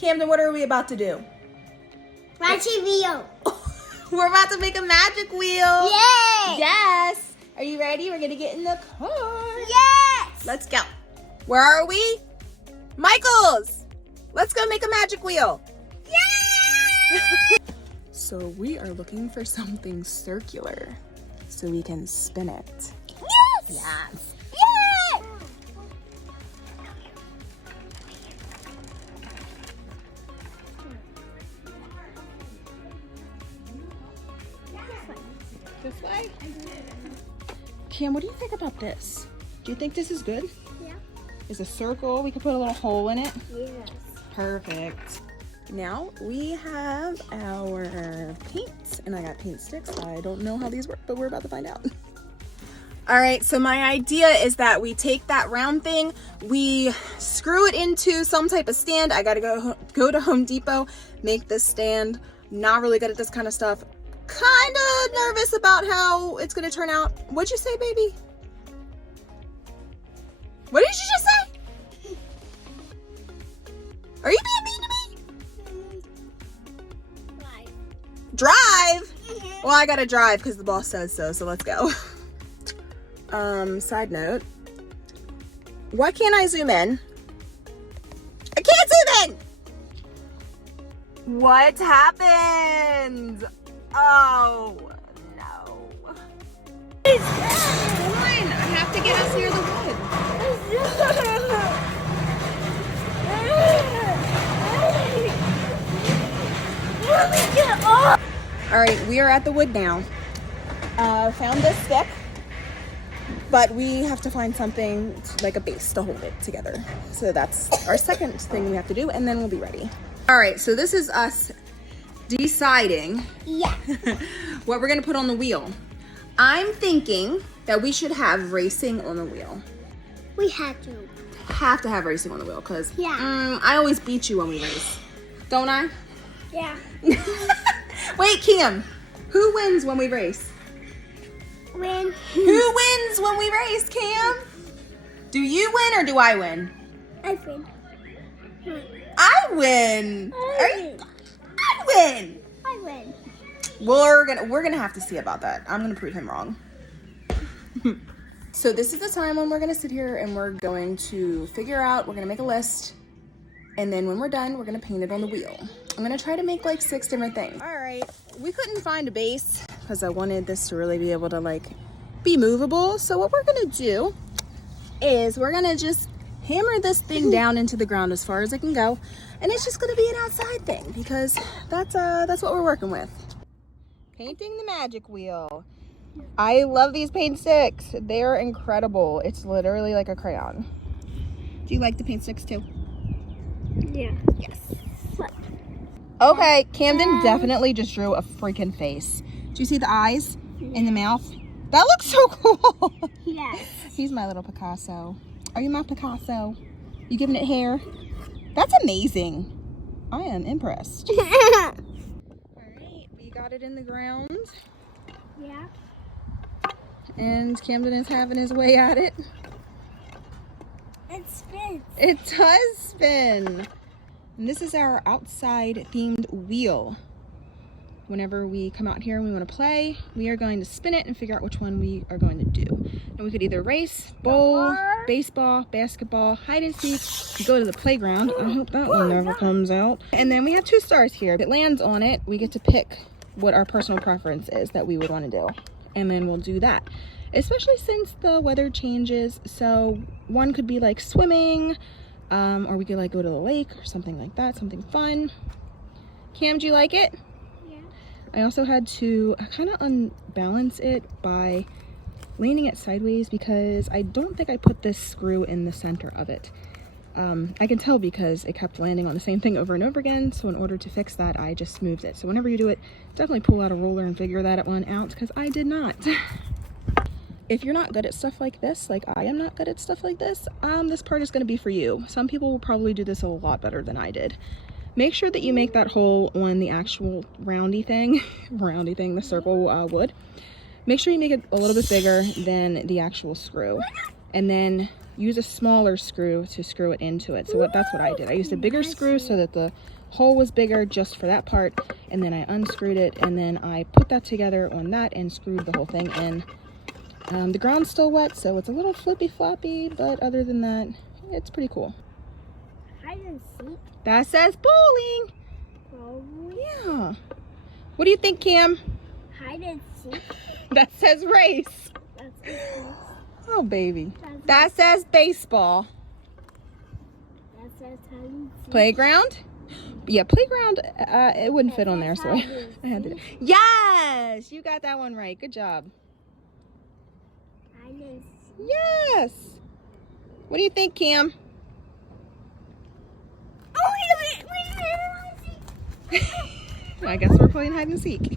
Camden, what are we about to do? Magic wheel. We're about to make a magic wheel. Yay! Yes. Are you ready? We're gonna get in the car. Yes! Let's go. Where are we? Michael's. Let's go make a magic wheel. Yay! So we are looking for something circular so we can spin it. Yes! Yes. Yay! This way? Cam, what do you think about this? Do you think this is good? Yeah. It's a circle. We could put a little hole in it. Yes. Perfect. Now we have our paints, and I got paint sticks. I don't know how these work, but we're about to find out. All right, so my idea is that we take that round thing, we screw it into some type of stand. I gotta go to Home Depot, make this stand. Not really good at this kind of stuff. Kind of nervous about how it's gonna turn out. What'd you say, baby? What did you just say? Are you being mean to me? Drive? Well, I gotta drive because the boss says so, so let's go. Side note. Why can't I zoom in? I can't zoom in! What happened? Oh, no. Come on, I have to get us near the wood. All right, we are at the wood now. Found this stick, but we have to find something like a base to hold it together. So that's our second thing we have to do, and then we'll be ready. All right, so this is us deciding what we're gonna put on the wheel. I'm thinking that we should have racing on the wheel. We had to. Have to have racing on the wheel, because Yeah. I always beat you when we race. Don't I? Yeah. Wait, Kim, who wins when we race? Win. Who wins when we race, Cam? Do you win or do I win? I win. I win. I win. I win. We're gonna have to see about that. I'm gonna prove him wrong. So this is the time when we're gonna sit here and we're going to figure out, we're gonna make a list, and then when we're done, we're gonna paint it on the wheel. I'm gonna try to make like 6 different things. All right, we couldn't find a base because I wanted this to really be able to like be movable. So what we're gonna do is we're gonna just hammer this thing down into the ground as far as it can go, and it's just gonna be an outside thing because that's what we're working with. Painting the magic wheel. I love these paint sticks. They're incredible. It's literally like a crayon. Do you like the paint sticks too? Yeah. Yes. Okay, Camden definitely just drew a freaking face. Do you see the eyes and the mouth? That looks so cool. Yes. He's my little Picasso. Are you my Picasso? You giving it hair? That's amazing. I am impressed. All right, we got it in the ground. Yeah. And Camden is having his way at it. It spins. It does spin. And this is our outside themed wheel. Whenever we come out here and we want to play, we are going to spin it and figure out which one we are going to do. And we could either race, bowl, baseball, basketball, hide and seek, go to the playground. I hope that one never comes out. And then we have 2 stars here. If it lands on it, we get to pick what our personal preference is that we would want to do. And then we'll do that. Especially since the weather changes. So one could be like swimming, or we could like go to the lake or something like that, something fun. Cam, do you like it? Yeah. I also had to kind of unbalance it by leaning it sideways because I don't think I put this screw in the center of it. I can tell because it kept landing on the same thing over and over again, so in order to fix that, I just moved it. So whenever you do it, definitely pull out a ruler and figure that one out, because I did not. If you're not good at stuff like this, like I am not good at stuff like this, this part is going to be for you. Some people will probably do this a lot better than I did. Make sure that you make that hole on the actual roundy thing, the circle wood. Make sure you make it a little bit bigger than the actual screw. and then use a smaller screw to screw it into it. So that's what I did. I used a bigger screw so that the hole was bigger just for that part, and then I unscrewed it, and then I put that together on that and screwed the whole thing in. The ground's still wet, so it's a little flippy floppy, but other than that, it's pretty cool. Hide and seek. That says bowling. Probably. Yeah. What do you think, Cam? Hide and seek. That says race. That's it. Oh, baby. That says baseball. That says hide and seek. Playground? Yeah, playground, it wouldn't fit on there, so I had to. Yes! You got that one right. Good job. Hide and seek. Yes! What do you think, Cam? Oh, wait a minute. I guess we're playing hide and seek.